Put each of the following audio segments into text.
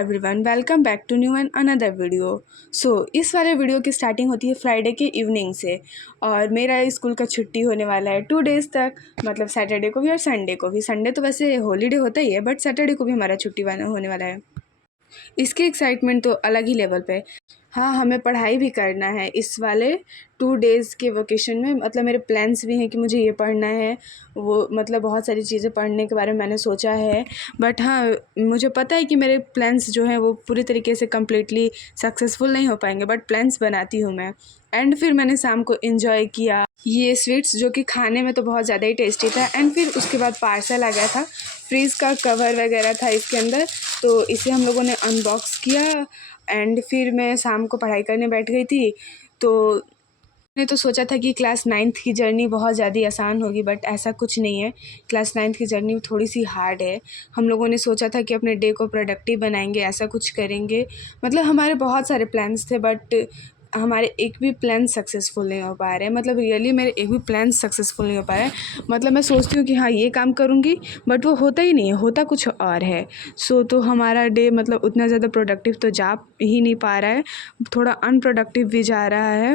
Everyone, welcome back to new and another video. इस वाले video की स्टार्टिंग होती है फ्राइडे के इवनिंग से। और मेरा स्कूल का छुट्टी होने वाला है 2 डेज़ तक, मतलब सैटरडे को भी और संडे को भी। संडे तो वैसे हॉलीडे होता ही है, बट सैटरडे को भी हमारा छुट्टी होने वाला है। इसकी एक्साइटमेंट तो अलग ही लेवल पे। हाँ, हमें पढ़ाई भी करना है इस वाले 2 डेज़ के वेकेशन में। मतलब मेरे प्लान्स भी हैं कि मुझे ये पढ़ना है, वो मतलब बहुत सारी चीज़ें पढ़ने के बारे में मैंने सोचा है। बट हाँ, मुझे पता है कि मेरे प्लान्स जो हैं वो पूरी तरीके से कम्प्लीटली सक्सेसफुल नहीं हो पाएंगे, बट प्लान्स बनाती हूँ मैं। एंड फिर मैंने शाम को इन्जॉय किया ये स्वीट्स, जो कि खाने में तो बहुत ज़्यादा ही टेस्टी था। एंड फिर उसके बाद पार्सल आ गया था, फ्रीज़ का कवर वगैरह था इसके अंदर, तो इसे हम लोगों ने अनबॉक्स किया। एंड फिर मैं शाम को पढ़ाई करने बैठ गई थी। तो मैंने तो सोचा था कि क्लास 9th की जर्नी बहुत ज़्यादा आसान होगी, बट ऐसा कुछ नहीं है। क्लास 9th की जर्नी थोड़ी सी हार्ड है। हम लोगों ने सोचा था कि अपने डे को प्रोडक्टिव बनाएंगे, ऐसा कुछ करेंगे। मतलब हमारे बहुत सारे प्लान्स थे, बट हमारे एक भी प्लान सक्सेसफुल नहीं हो पा रहे हैं। मतलब रियली मेरे एक भी प्लान सक्सेसफुल नहीं हो पा रहे हैं। मतलब मैं सोचती हूँ कि हाँ ये काम करूँगी, बट वो होता ही नहीं है, होता कुछ और है। तो हमारा डे मतलब उतना ज़्यादा प्रोडक्टिव तो जा ही नहीं पा रहा है, थोड़ा अनप्रोडक्टिव भी जा रहा है।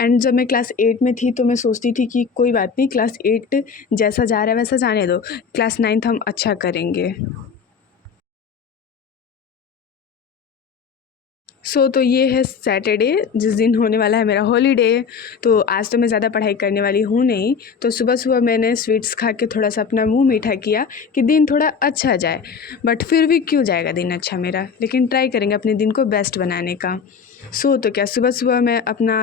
एंड जब मैं क्लास 8 में थी तो मैं सोचती थी कि कोई बात नहीं, क्लास 8 जैसा जा रहा है वैसा जाने दो, क्लास 9th हम अच्छा करेंगे। तो ये है सैटरडे, जिस दिन होने वाला है मेरा हॉलीडे। तो आज तो मैं ज़्यादा पढ़ाई करने वाली हूँ नहीं, तो सुबह सुबह मैंने स्वीट्स खा के थोड़ा सा अपना मुंह मीठा किया कि दिन थोड़ा अच्छा जाए। बट फिर भी क्यों जाएगा दिन अच्छा मेरा, लेकिन ट्राई करेंगे अपने दिन को बेस्ट बनाने का। तो क्या सुबह सुबह मैं अपना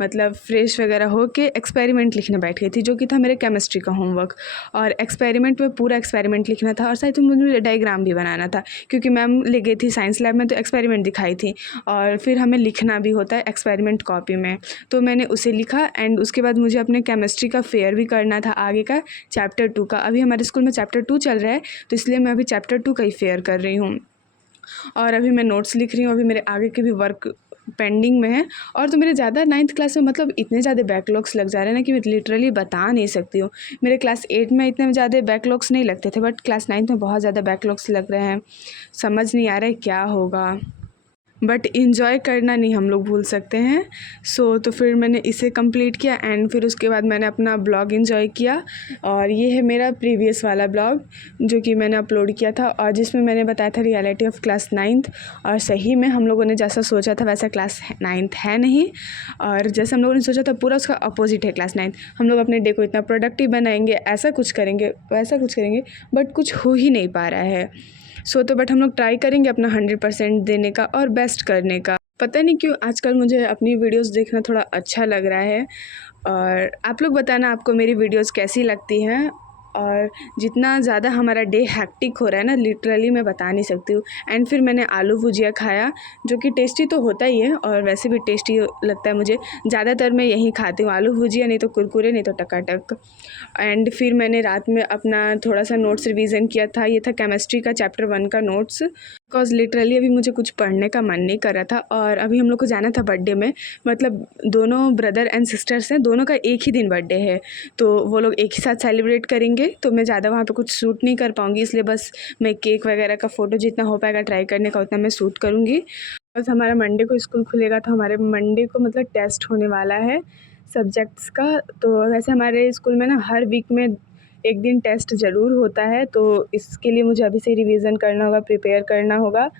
मतलब फ्रेश वगैरह हो के एक्सपेरिमेंट लिखने बैठ गई थी, जो कि था मेरे केमिस्ट्री का होमवर्क। और एक्सपेरिमेंट में पूरा एक्सपेरिमेंट लिखना था, और शायद मुझे डायग्राम भी बनाना था, क्योंकि मैम ले गई थी साइंस लैब में तो एक्सपेरिमेंट दिखाई थी। और फिर हमें लिखना भी होता है एक्सपेरिमेंट कॉपी में, तो मैंने उसे लिखा। एंड उसके बाद मुझे अपने केमिस्ट्री का फेयर भी करना था आगे का, चैप्टर 2 का। अभी हमारे स्कूल में चैप्टर 2 चल रहा है, तो इसलिए मैं अभी चैप्टर 2 का ही फेयर कर रही हूँ। और अभी मैं नोट्स लिख रही हूँ, अभी मेरे आगे के भी वर्क पेंडिंग में है। और तो मेरे ज़्यादा 9th क्लास में मतलब इतने ज़्यादा बैकलॉग्स लग जा रहे हैं ना कि मैं लिटरली बता नहीं सकती हूँ। मेरे क्लास 8 में इतने ज़्यादा बैकलॉग्स नहीं लगते थे, बट क्लास 9th में बहुत ज़्यादा बैकलॉग्स लग रहे हैं। समझ नहीं आ रहा है क्या होगा, बट इन्जॉय करना नहीं हम लोग भूल सकते हैं। तो फिर मैंने इसे कंप्लीट किया। एंड फिर उसके बाद मैंने अपना ब्लॉग इन्जॉय किया। और ये है मेरा प्रीवियस वाला ब्लॉग जो कि मैंने अपलोड किया था, और जिसमें मैंने बताया था रियलिटी ऑफ क्लास 9th। और सही में हम लोगों ने जैसा सोचा था वैसा क्लास 9th है नहीं, और जैसा हम लोगों ने सोचा था पूरा उसका अपोजिट है क्लास 9th। हम लोग अपने डे को इतना प्रोडक्टिव बनाएंगे, ऐसा कुछ करेंगे वैसा कुछ करेंगे, बट कुछ हो ही नहीं पा रहा है। बट हम लोग ट्राई करेंगे अपना 100% देने का और बेस्ट करने का। पता नहीं क्यों आजकल मुझे अपनी वीडियोस देखना थोड़ा अच्छा लग रहा है। और आप लोग बताना आपको मेरी वीडियोस कैसी लगती हैं। और जितना ज़्यादा हमारा डे हैक्टिक हो रहा है ना, लिटरली मैं बता नहीं सकती हूँ। एंड फिर मैंने आलू भुजिया खाया, जो कि टेस्टी तो होता ही है, और वैसे भी टेस्टी लगता है मुझे। ज़्यादातर मैं यही खाती हूँ, आलू भुजिया, नहीं तो कुरकुरे, नहीं तो टकाटक। एंड फिर मैंने रात में अपना थोड़ा सा नोट्स रिवीजन किया था। ये था केमिस्ट्री का चैप्टर 1 का नोट्स, बिकॉज लिटरली अभी मुझे कुछ पढ़ने का मन नहीं कर रहा था। और अभी हम लोग को जाना था बर्थडे में, मतलब दोनों ब्रदर एंड सिस्टर्स हैं, दोनों का एक ही दिन बर्थडे है, तो वो लोग एक ही साथ सेलिब्रेट करेंगे। तो मैं ज़्यादा वहाँ पे कुछ शूट नहीं कर पाऊँगी, इसलिए बस मैं केक वगैरह का फ़ोटो जितना हो पाएगा ट्राई करने का उतना मैं शूट करूँगी। बस हमारा मंडे को स्कूल खुलेगा, तो हमारे मंडे को मतलब टेस्ट होने वाला है सब्जेक्ट्स का। तो वैसे हमारे स्कूल में ना हर वीक में एक दिन टेस्ट ज़रूर होता है, तो इसके लिए मुझे अभी से रिवीजन करना होगा, प्रिपेयर करना होगा।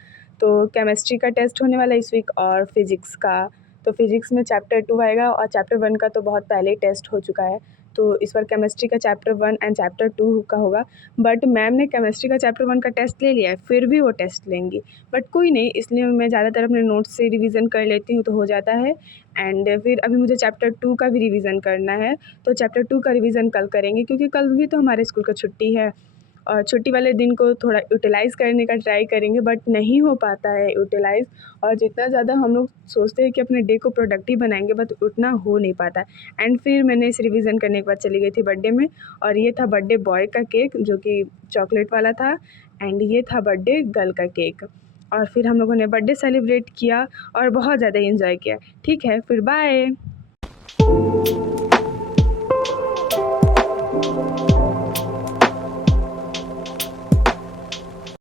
तो केमिस्ट्री का टेस्ट होने वाला है इस वीक, और फिज़िक्स का। तो फिज़िक्स में चैप्टर 2 आएगा, और चैप्टर 1 का तो बहुत पहले ही टेस्ट हो चुका है। तो इस बार केमिस्ट्री का चैप्टर 1 एंड चैप्टर 2 का होगा। बट मैम ने केमिस्ट्री का चैप्टर 1 का टेस्ट ले लिया है, फिर भी वो टेस्ट लेंगी। बट कोई नहीं, इसलिए मैं ज़्यादातर अपने नोट्स से रिवीजन कर लेती हूँ, तो हो जाता है। एंड फिर अभी मुझे चैप्टर 2 का भी रिवीजन करना है, तो चैप्टर 2 का रिवीजन कल करेंगे, क्योंकि कल भी तो हमारे स्कूल का छुट्टी है। और छुट्टी वाले दिन को थोड़ा यूटिलाइज़ करने का ट्राई करेंगे, बट नहीं हो पाता है यूटिलाइज़। और जितना ज़्यादा हम लोग सोचते हैं कि अपने डे को प्रोडक्टिव बनाएंगे, बट उतना हो नहीं पाता है। एंड फिर मैंने इस रिवीजन करने के बाद चली गई थी बर्थडे में, और ये था बर्थडे बॉय का केक, जो कि चॉकलेट वाला था। एंड ये था बर्थडे गर्ल का केक। और फिर हम लोगों ने बर्थडे सेलिब्रेट किया और बहुत ज़्यादा इंजॉय किया। ठीक है, फिर बाय।